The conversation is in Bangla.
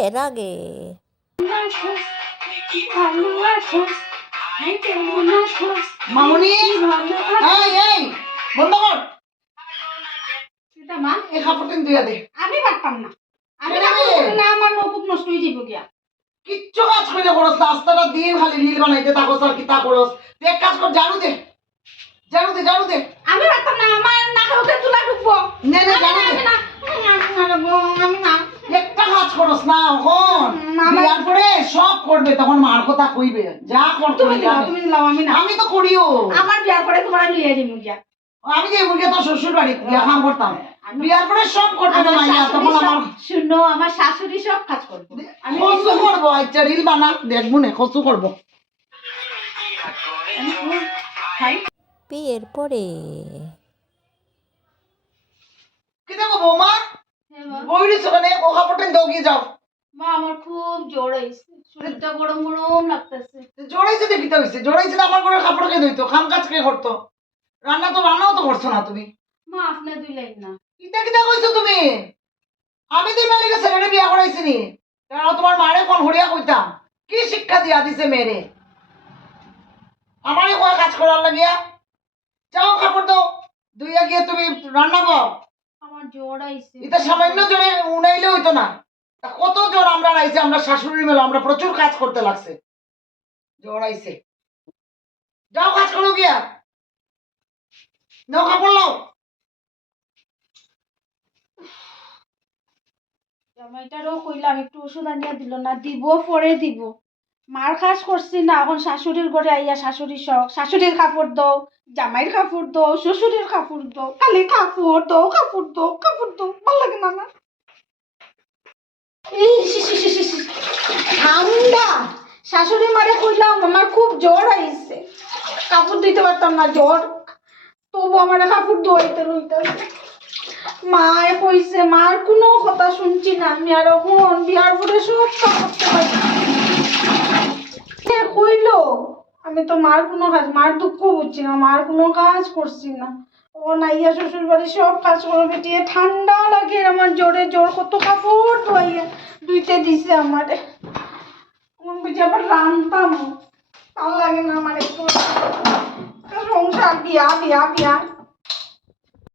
বিয়ের আগে। মামুনি বন্ধ কর মা এই কাপড় দিয়া দে। আমি পারতাম না, আমি না আমার নৌকুক নষ্ট হয়ে যাবো গিয়া। কিচ্ছু কাজ করলে করস না, রাস্তাটা দিয়ে খালি রিল বানাইতে থাকস আর কি তা করস। তুই এক কাজ কর, ঝাড়ু দে ঝাড়ু দে ঝাড়ু দে। আমি পারতাম না, আমার নাকে ওকে তুলা ঢুকবো। নে নে ঝাড়ু দে। আমি না একটা কাজ করস না, এখন বিয়ার পরে সব করবে, তখন মার কথা কইবে যা কর তুমি করে দিলাও, যাবে। তুমি দিলাও, আমি না। আমি তো করিও, আমার বিয়ার পরে তোমার লইয়া যাবো গিয়া। আমি যে মুরগি তোর শ্বশুর বাড়ি গিয়া কাম করতাম, বিয়ার পরে সব করবে না মাইয়া, তখন আমার শুনো আমার শাশুড়ি সব কাজ করবো। আমি কসু করবো। আচ্ছা রিল বানা দেখবো না, কসু করবো। বিয়ের পরে কি দেখো বৌমা বইরিস ওখানে, ও কাপড়টা দৌগিয়ে যাও। মা আমার খুব জ্বর হয়েছে, শরীরটা গরম গরম লাগতেছে। জোড়াইছে দেখিতে হয়েছে, জোড়াইছে না আমার ঘরের কাপড় কে ধুইতো, খাম কাজ কে করতো, রান্নাও তো করছো না তুমি। মা আপনি দুই লাইন না। কিতা কিতা কইছো তুমি? আমি তুই মালিকে ছেলেরে বিয়া করাইছি নি, কারণ তোমার মারে কোন হরিয়া কইতাম কি শিক্ষা দিয়া দিছে মেরে, আমারই কোয়া কাজ করার লাগিয়া। যাও কাপড় দাও ধুইয়া গিয়ে তুমি রান্না পাও। আমার জ্বর আইছে। এটা সামান্য জোরে উনাইলে হইতো না, তা কত জোর আমরা আইছে, আমরা শাশুড়ি মেলো, আমরা প্রচুর কাজ করতে লাগছে, জ্বর আইছে। যাও কাজ করো গিয়া, নাও কাপড় লাও। জামাইটারও কইলাম একটু ওষুধ আনিয়া দিল না, দিব পরে দিব। মার কাজ করছি না, এখন শাশুড়ির ঘরে আইয়া শাশুড়ির শখ, শাশুড়ির কাপড় দাও, জামাইয়ের কাপড় দাও, শ্বশুরের কাপড় দাও, খালি কাপড় দাও কাপড় দাও কাপড় দাও, ভালো লাগে না না। ঠান্ডা শাশুড়ি মারে কইলাম আমার খুব জ্বর আইছে, কাপড় দিতে পারতাম না জ্বর, তবু আমার কাপড় ধোয়াইতে লইতে। মায়ে কইছে, মার কোনো কথা শুনছি না আমি, আর এখন বিয়ার পরে সব করতে পারি কইলো। আমি তো মার কোনো কাজ, মার দুঃখ বুঝছি না, মার কোনো কাজ করছি না। ও নাইয়া শ্বশুর বাড়ি সব কাজ করে বেটিয়ে, ঠান্ডা লাগে আমার জ্বরে, জ্বর কত কাপড় ধোয়াইয়া দুইতে দিছে আমারে, বুঝি আবার রান্তাম, ভালো লাগে না আমার একটু সংসার। বিয়া বিয়া বিয়া